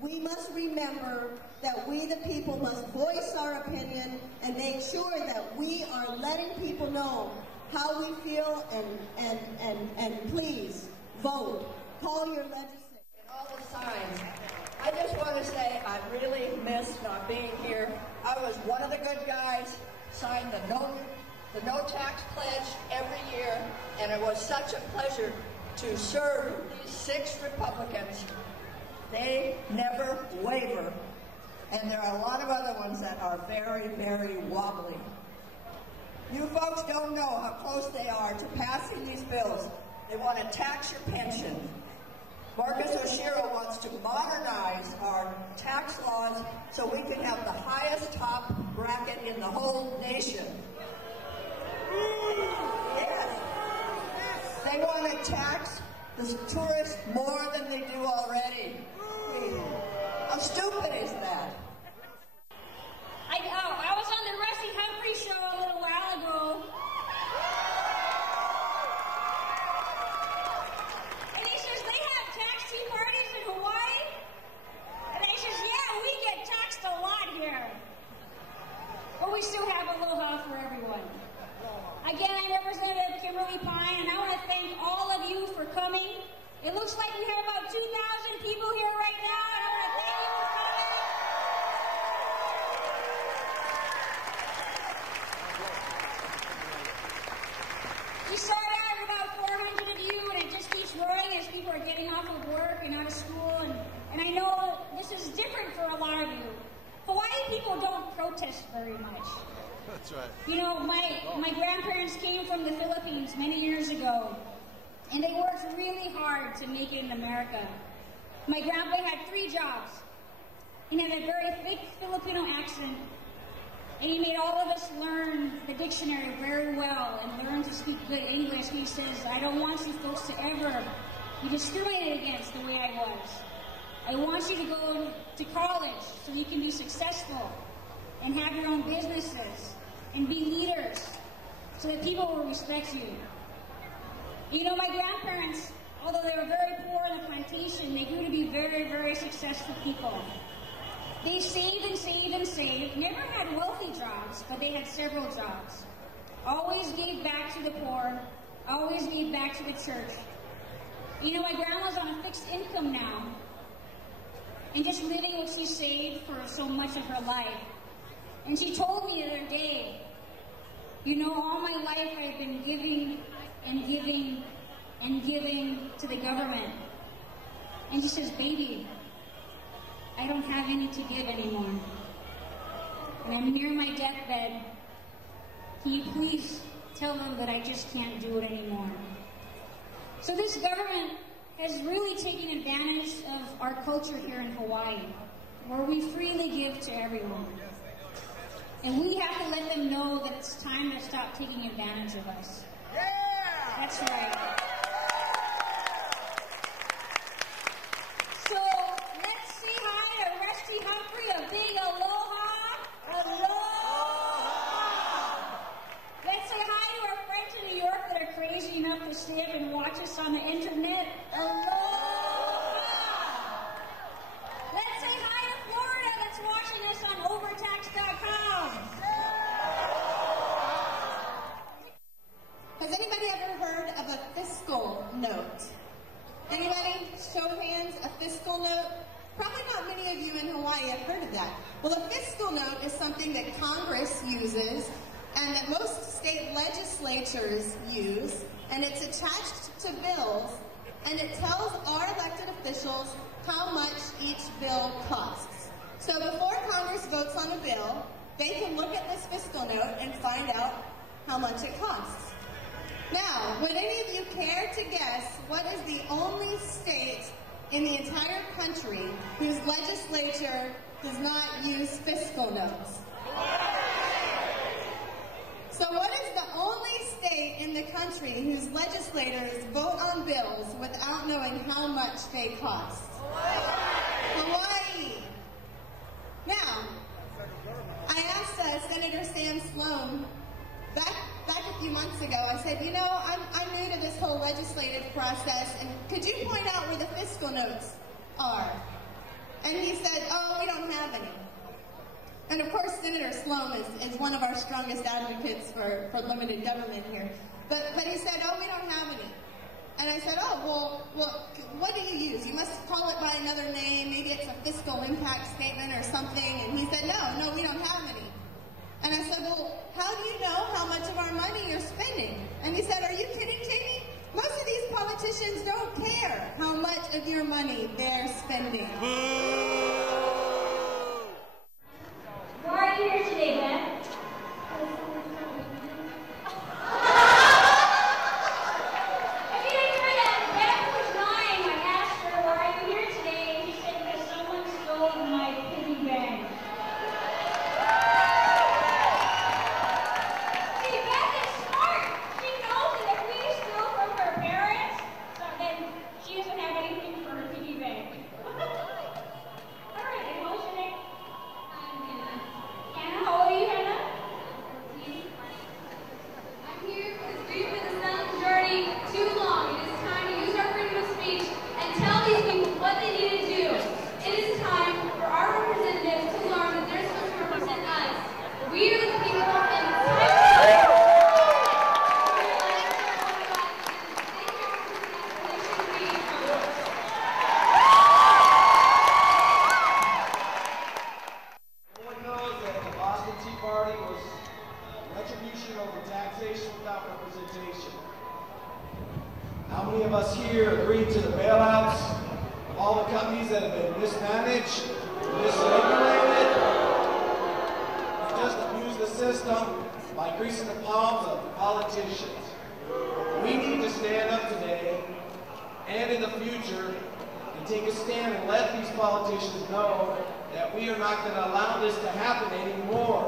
we must remember that we the people must voice our opinion and make sure that we are letting people know how we feel, and please vote. Call your legislature. And all the signs. I just want to say I really miss not being here. I was one of the good guys, signed the no tax pledge every year, and it was such a pleasure to serve these 6 Republicans. They never waver, and there are a lot of other ones that are very, very wobbly. You folks don't know how close they are to passing these bills. They want to tax your pension. Marcus Oshiro wants to modernize our tax laws so we can have the highest top bracket in the whole nation. Yes. They want to tax the tourists more than they do already. How stupid is that? I was on the Rusty Humphrey show a little while ago. And he says, they have tax tea parties in Hawaii? And he says, yeah, we get taxed a lot here. But we still have aloha for everyone. Again, I'm Representative Kimberly Pine, and I want to thank all of you for coming. It looks like we have about 2,000 people here right now, and I want to thank you for coming. We started out with about 400 of you, and it just keeps growing as people are getting off of work and out of school. And I know this is different for a lot of you. Hawaii people don't protest very much. That's right. You know, my grandparents came from the Philippines many years ago, and they worked really hard to make it in America. My grandpa had 3 jobs. He had a very thick Filipino accent, and he made all of us learn the dictionary very well and learn to speak good English. He says, I don't want you folks to ever be discriminated against the way I was. I want you to go to college so you can be successful and have your own businesses and be leaders so that people will respect you. You know, my grandparents, although they were very poor on the plantation, they grew to be very, very successful people. They saved and saved and saved, never had wealthy jobs, but they had several jobs. Always gave back to the poor, always gave back to the church. You know, my grandma's on a fixed income now, and just living what she saved for so much of her life. And she told me the other day, you know, all my life I've been giving and giving and giving to the government. And she says, baby, I don't have any to give anymore. And I'm near my deathbed. Can you please tell them that I just can't do it anymore? So this government has really taken advantage of our culture here in Hawaii, where we freely give to everyone. And we have to let them know that it's time to stop taking advantage of us. Yeah! That's right. So let's say hi to Rusty Humphrey, a big aloha. Aloha! Let's say hi to our friends in New York that are crazy enough to stay up and watch us on the internet. Aloha! Let's say hi to Florida that's watching us on overtax.com. Has anybody ever heard of a fiscal note? Anybody? Show of hands, a fiscal note? Probably not many of you in Hawaii have heard of that. Well, a fiscal note is something that Congress uses and that most state legislatures use, and it's attached to bills, and it tells our elected officials how much each bill costs. So before Congress votes on a bill, they can look at this fiscal note and find out how much it costs. Now, would any of you care to guess what is the only state in the entire country whose legislature does not use fiscal notes? So what is the only state in the country whose legislators vote on bills without knowing how much they cost? Hawaii. Now, I asked Senator Sam Sloan back a few months ago, I said, you know, I'm new to this whole legislative process, and could you point out where the fiscal notes are? And he said, oh, we don't have any. And of course, Senator Sloan is one of our strongest advocates for limited government here. But he said, oh, we don't have any. And I said, oh, well, what do you use? You must call it by another name. Maybe it's a fiscal impact statement or something. And he said, no, we don't have any. And I said, well, how do you know how much of our money you're spending? And he said, are you kidding, Jamie? Most of these politicians don't care how much of your money they're spending. Why are you here today, Beth? How many of us here agreed to the bailouts of all the companies that have been mismanaged, misregulated, and just abuse the system by greasing the palms of politicians? We need to stand up today and in the future and take a stand and let these politicians know that we are not going to allow this to happen anymore.